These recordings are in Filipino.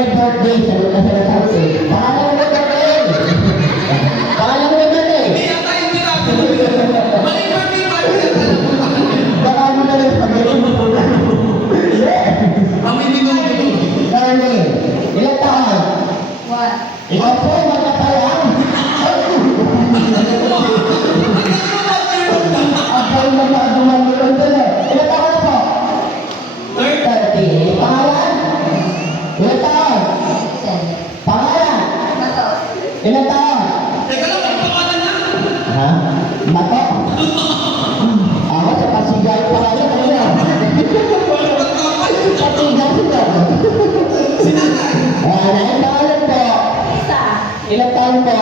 may birthday, sagot na sila sa akin. Pangalan mo birthday. Pangalan mo birthday. Hindi yata yung ginagawa. Mali birthday party. Baka mo na lang pag-ibig mo. Kami hindi ko Darling, ilang taon? What? Ikaw po, magkatayan. Ang galing na pag-duman mo doon doon eh. Ilang taon na po? 30. Pangalan? Ilang taon? Pangalan? Bato. Ilang taon? Teka lang, ang pangalan niya. Ha? Bato? Ako sa Pasigay pangalan. Pasigay sila. Sinanay. Ilang pangalan po? Isa. Ilang taon po?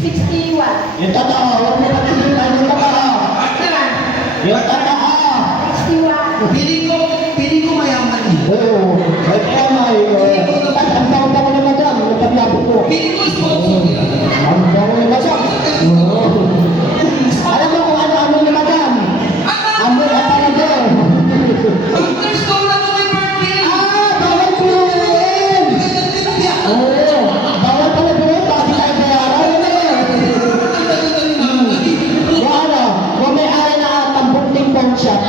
61. Yung totoo, huwag mo pag-isipan yung totoo. Partner. Yung totoo. 61. Piling ko mayaman eh. Oo. Ay, kaya may, ang taon pa ko na madam, yung paglapit ko. Piling ko sponsor yan. Ang taon na madam. Oo. Alam mo kung ano ni madam? Amor at talagang. Partner store na to may birthday. Bawal po yun! Oo. Bawal pala po yun, bakit tayo bayaran? Ano yun? Yung ano, kung may ari na tampunting pawn shop.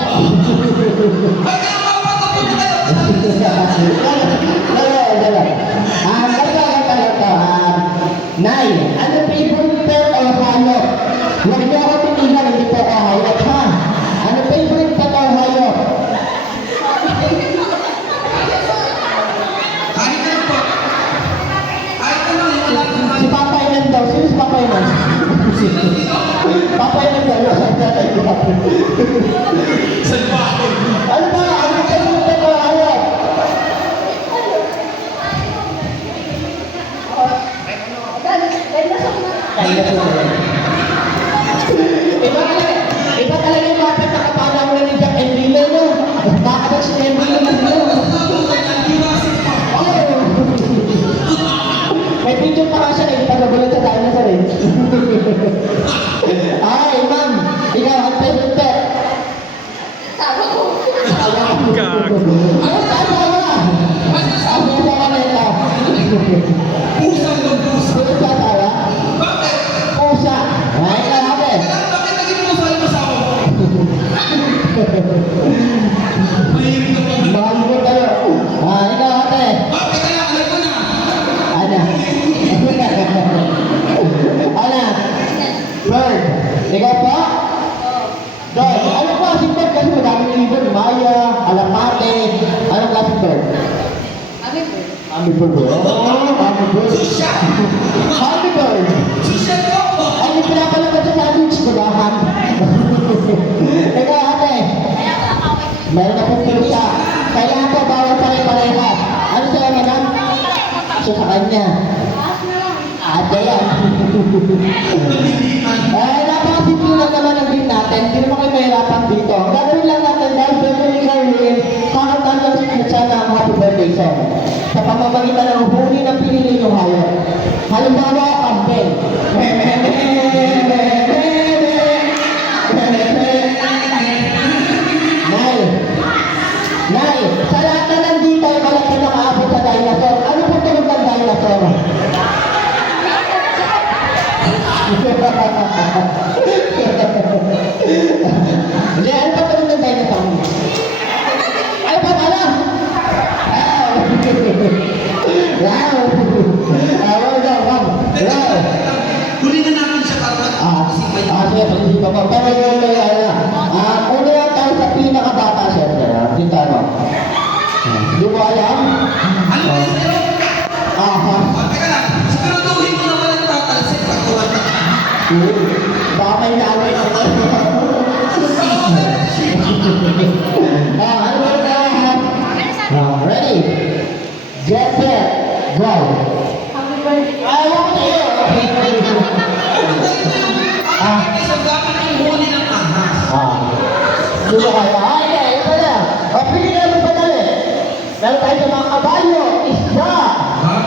Nay, ano favorite pet o hayop? Huwag niyo ako tinigan, hindi po ako hayop, ha? Ano favorite pet o hayop? Kahit ano po. Kahit ano, wala ko Si Papa Ilan daw. Sino si Papa Ilan? Papa Ilan daw. Salbahe. Ano ba? Ano favorite pet o hayop? Iba talaga yung dapat nakapanaw na ni Jack and Rilo, no? Nakakabag si Henry naman yun. Oh! May picture pa nga siya na ipagagulat sa dinosaur eh. Ay, ma'am, ikaw ang favorite pet. Tama ko. Ano tama ka? Ang pusa ka na ito. Pusa ng pusa. Pusa tayo? Bakit? Pusa. Ay, kalabi. Bakit naging pusa yung asawa mo? Mahilig ka pa. Mahal mo tayo. Ikaw ate. Bakit kaya alam ko na? Ana. Ana. Bird. Ikaw po? Dog. Ano po si bird? Kasi madaming libon. Maya, alapate. Anong klaseng bird? Hummingbird. Hummingbird. Oh, hummingbird. Susya. Hummingbird. Susya ko. Ay, yung pinapalabas sa sandwich. Gudahan. Ikaw ate. Meron na pong pusa. Kailangan po bawal pare-parehas. Ano sa'yo, madam? So sa kanya. Ate yan. Napakasimple lang naman ang game natin. Hindi naman kayo mahirapan dito. Ang gagawin lang natin dahil birthday ni Carlin, kakanta lang sana ang happy birthday song. Sa pamamagitan ng huli ng pinili yung hayop. Halimbawa, campaign. Nay, sa lahat na nandito, walang po nakaabot sa dinosaur. Ano po tunog ng dinosaur? Hindi, ano pa tunog ng dinosaur? Ano pa pala? Wow! Wow daw, wow! Wow! Huli na natin siya para Sige, pag-isipan ko. Pero yung una lang tayo sa pinakabata, siyempre. Kita mo. Hindi mo alam? Ano ba yun sa'yo? Aha. Teka lang, siguraduhin mo na walang tatalsik sa tuwan na. Baka may laway ako. Ano ba na? Ready? Get set. Go. Hummingbird. Ay, wala ko tayo. Isang dapat yung huli ng ahas. Dito kayo. Ito na. Pili ka naman padali. Meron tayo sa mga kabayo, isda,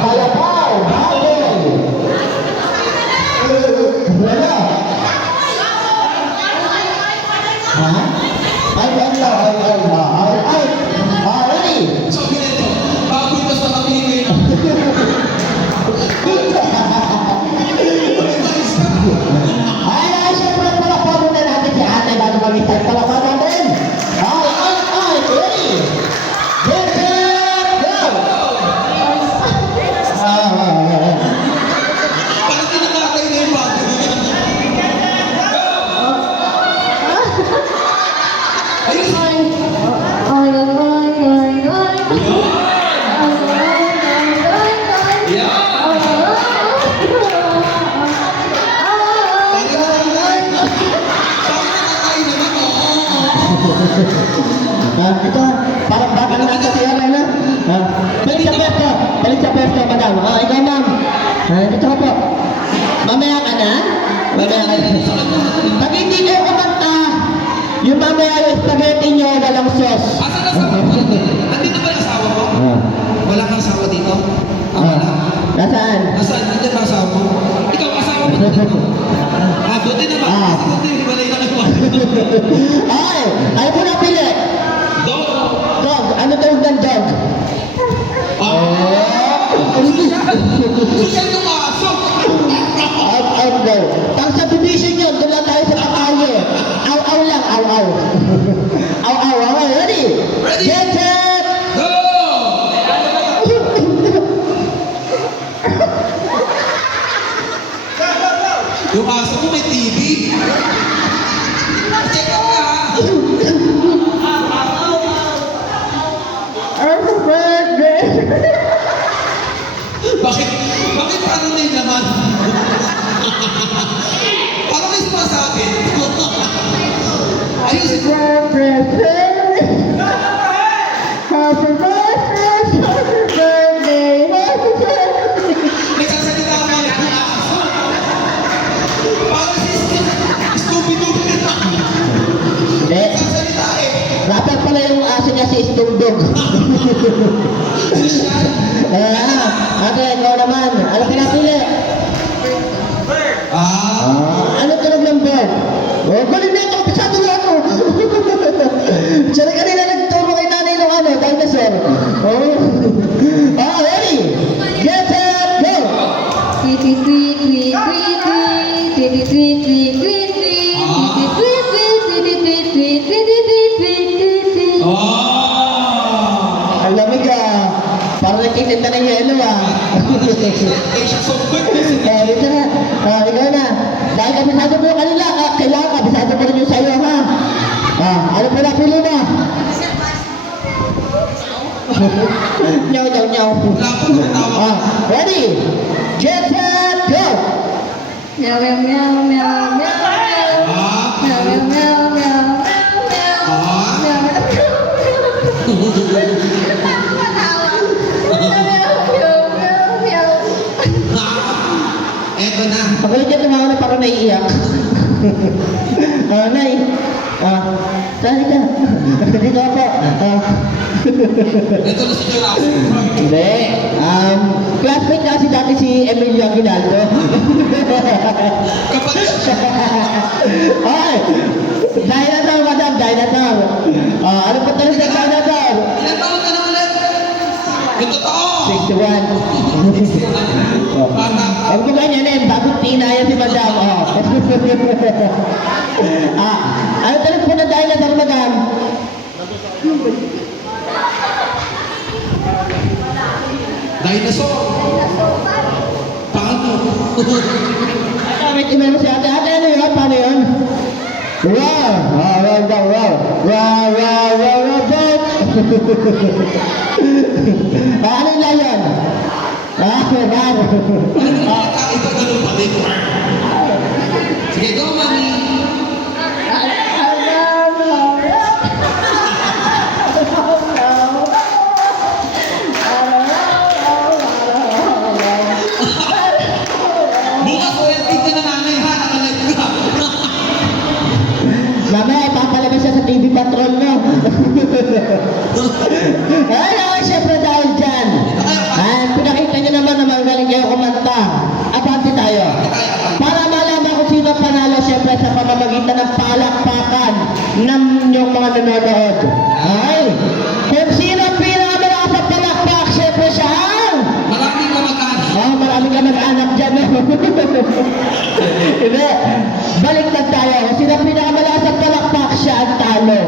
kalabaw, baboy. Wala. Ha? Ay, ready? Sabi nito, bago ito sa kami Ito, parang bata na sa tiyan na. Balik sa pwesto, madam. Ikaw, ma'am. Dito ka po. Mamaya ka na? Mamaya ka na. Pag hindi kayo kumanta, yung mamaya yung spaghetti nyo, walang sauce. Asan ang asawa mo? Andito ba yung asawa mo? Wala kang asawa dito? Wala. Nasaan? Nasaan? Nandiyan ba asawa mo? Ikaw asawa mo dito? Buti naman. Kasi buti, hiwalay na kayo. Ay! Ay mo na pili! Dog. Dog! Ano tawag ng dog? Social yung aso. Out daw. Ang subdivision yun, doon lang tayo sa kapayo. Aw lang, aw. Okay, ready? Ready? Get set! Go! Yung aso ko may TV. Check out ka. Happy birthday! Bakit parang may laman? Parang may sumasabi. Ayusin mo. Happy birthday! Happy birthday! Happy birthday! Happy birthday! Nagsasalita ka ng aso. Parang si Scooby-Doo. Hindi. Nagsasalita eh. Rapper pala yung aso niya si Istungdog. Social. Okay, ikaw naman. Ano pinapili? Ano tunog ng bird? Galing na ito. Pisado na ako. Siya na kanina nagturo kay nanay ng dinosaur. Ready? Get set, go! Tweet, tweet, tweet, tweet, tweet, tweet, tweet, tweet, tweet, tweet, tweet, Oh! Ang lamig parang nagtitinda ng yelo Eh, siya so good. Dito na. Ikaw na. Dahil kabisado mo yung kanila, kailangan kabisado mo rin yung sayo, ha? Ano po na pili mo? Nyaw. Wala po na tawa. Ready? Get set, go! Meow, meow, meow, meow, meow, meow. Meow, meow, meow, meow, meow, meow. Meow, meow, meow. Eto na. Pagalit yan tumawa na parang naiiyak. Nay. Saan ka? Dito ako. Ito na si Jurassic. Hindi. Classmate kasi dati si Emilio Aguinaldo. Kapatid siya. Ay! Dinosaur, madam, dinosaur. Ano pa talaga sa dinosaur? Ilan taon ka na ulit? Yung totoo. 61. Bata. Ang ko ganyan bakit tinaya si madam? Ano talaga po na dinosaur, madam? Dinosaur. Paano? May tinanong si ate, ano yun? Paano yun? Wow! Ano yung lion? Ito ganun pa din. Sige, go, mami. Bukas wedding ka na nanay ha, nakalag ka. Mamaya, papalabas siya sa TV Patrol mo. Ay, syempre dahil dyan. Pinakita niyo naman na magaling kayo kumanta. Abante tayo. Para malaman kung sino panalo, syempre sa pamamagitan ng palakpakan ng inyong mga nanonood. Ay, kung sino pinakamalakas sa palakpak, syempre siya ang... Maraming kamag-anak. Maraming ka mag-anak dyan. Hindi. Baliktad tayo. Kung sino pinakamalakas sa palakpak, siya ang talo.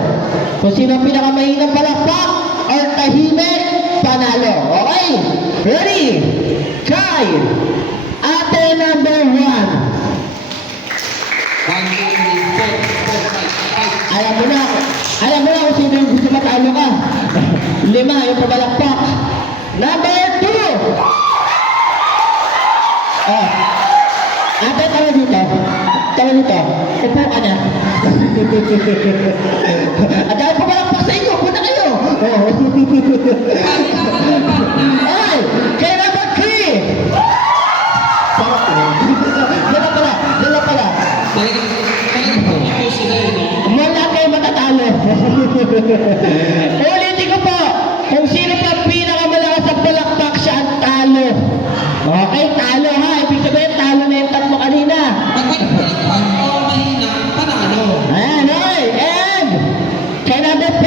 Kung sino pinakamahinang palakpak, or tahimik, panalo. Okay? Ready? Kay ate number 1. 1, 2, 3, 4, 5. Alam mo na kung sino yung gusto matalo ka. 5, yung pabalakpak. Number 2. Ate, tawa dito. Upo ka na. At dahil pumalakpak sa inyo, punta kayo. Oo. Ay, kay number 3. Sarap eh. Dala pala, dala pala. Talagang po sila eh, no? Wala kayo matatalo. Ulitin ko po, kung sino pa pinakamalakas sa palakpak, siya ang talo. Okay, talo ha. Ibig sabihin, talo na yung tatlo kanina. Pag o mahina, panalo. Ayan, okay. And, kay number 4.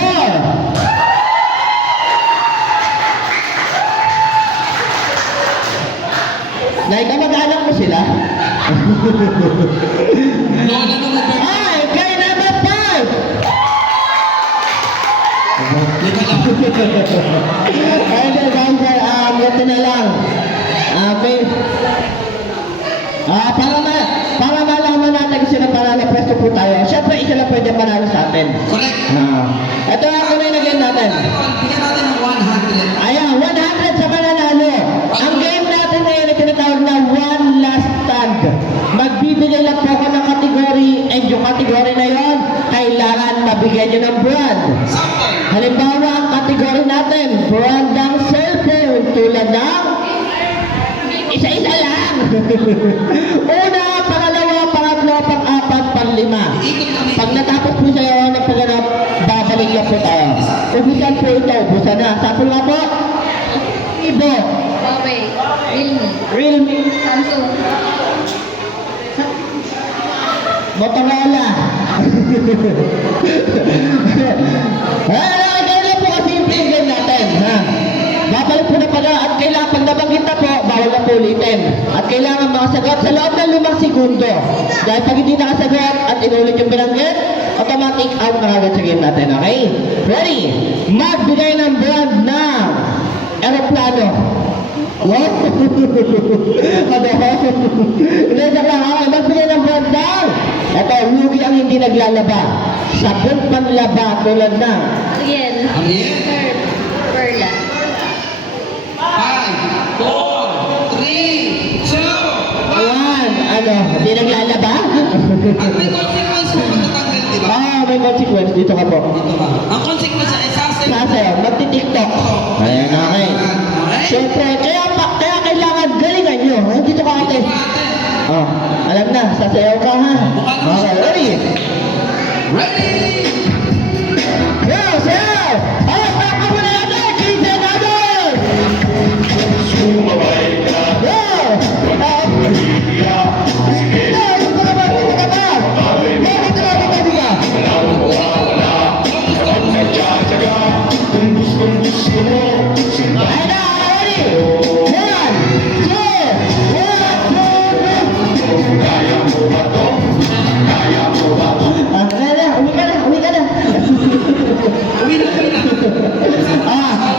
Naikamag-anak mo sila? Lola ng number. Ay, kay number 5. Lika lang. Ay, ito na lang. Okay. Para malaman natin kung sino panalo, pwesto po tayo. Siyempre, isa lang pwede manalo sa atin. Correct. Ito ang kunay na game natin. Bigyan natin ng 100. Ayan, 100 sa mananalo. Ang game natin ngayon ay tinatawag na one last stand. Magbibigay lang po ako ng category, and yung category na yon, kailangan mabigyan nyo ng brand. Sample. Halimbawa, ang category natin, brand ng cellphone, tulad ng isa-isa lang. Una, pangalawa, pangatlo, pang-apat, pang-5. Ikot kami. Pag natapos po sa'yo, nagpaganap, babalik lang po tayo. Ubusan po ito, ubusan na. Sample nga po. Ibo, Huawei, Realme, Realme, Samsung, Motorola. Kailangan po kasi yung game natin. Ha? Babalik po na pala at kailangan pag nabanggit na po, bawal na po ulitin. At kailangan makasagot sa loob ng 5 segundo. Dahil pag hindi nakasagot at inulit yung binanggit, automatic out na agad sa game natin. Okay? Ready? Magbigay ng brand ng aeroplano. What? Ano? Hindi, joke lang. Okay, magbigay ng brand ng ito, lugi ang hindi naglalaba. Sabon panlaba tulad ng Ariel, Ariel. Perla, 5, 4, 3, 2, 1. Ano, hindi naglalaba? At may consequence po matatanggal, di ba? May consequence. Dito ka po. Dito ba? Ang consequence ay sasay. Sasayaw, magti-tiktok. Ayan, okay. Siyempre, kaya kailangan galingan nyo. Ay, dito ka ate. Oh, alam na, sasayaw ka ha. Okay, ready? Ready? Go, sayaw! Oh, baka mo na natin! Kinsa natin! Go! Dito ka ba? Dito ka ba? Dito ka. Ayun na, ready? 1, 2, 1, 2, 3. Uwi ka na. Uwi na.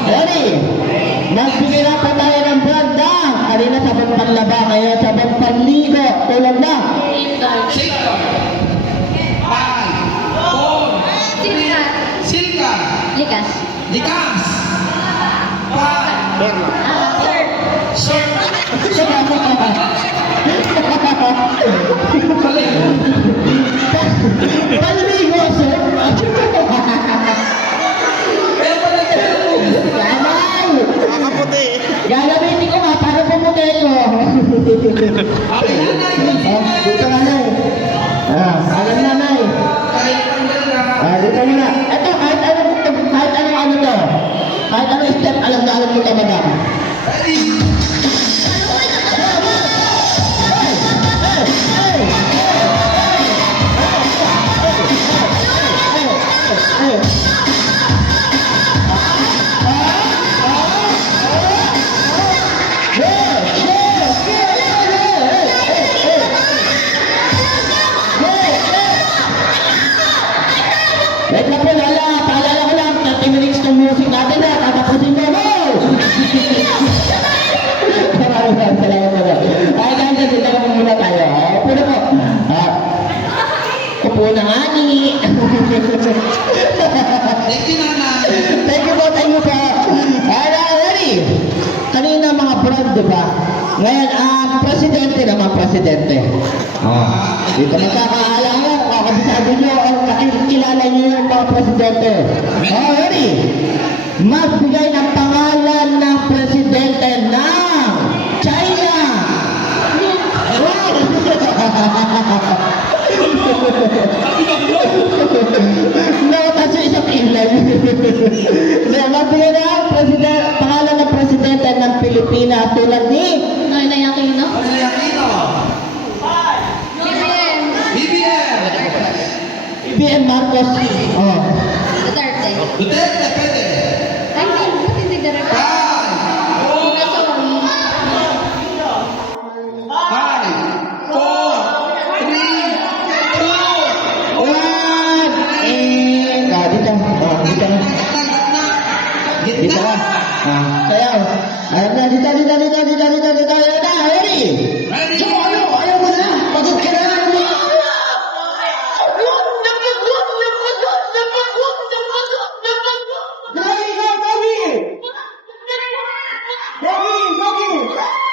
Ready? Magbigay na po tayo ng brand ng kanina sabon panlaba, ngayon sabon panligo, tulad na. Silka. 5, 4, 3, Silka. Likas, Likas. 5, Sir, Surf. Panligo, sir. Kaya pala Ganay! Gagamitin ko nga para pumuti ko. Okay na, Nay. Dito ka na. Alam na, Nay. Dito mo na. Ito, kahit anong ano to. Kahit anong step, alam mo to, madam. Ready? Wait lang po, Lola. Paalala ko lang, 30 minutes ng music natin na. Tatapusin mo. Go! Salamat po. Ay, guys, dito ka muna tayo. Upo na po. Upo na nga ni. Thank you, Nanay. Thank you po. Ready? Kanina mga brand, di ba? Ngayon, presidente naman, presidente. Dito magkakaalangan. Okay, kabisado nyo o kakilala nyo yung mga presidente. Oh, ready? Magbigay ng pangalan ng presidente ng China. Nakataas yung isang ilay. Magbigay ng pangalan ng presidente ng Pilipinas tulad ni Noynoy Aquino. Noynoy Aquino. BBM. BBM. BBM Marcos. Oh. Duterte. Duterte, pwede. Ay, ba't hindi Duterte? Five, four, three, two, One. And, dito. Oh, dito. Dito ka. Sayaw. Ayan na, dito. Ready? Ready? So, ayaw mo na. Pagod ka na. Dali, go, Gogi! Gogi!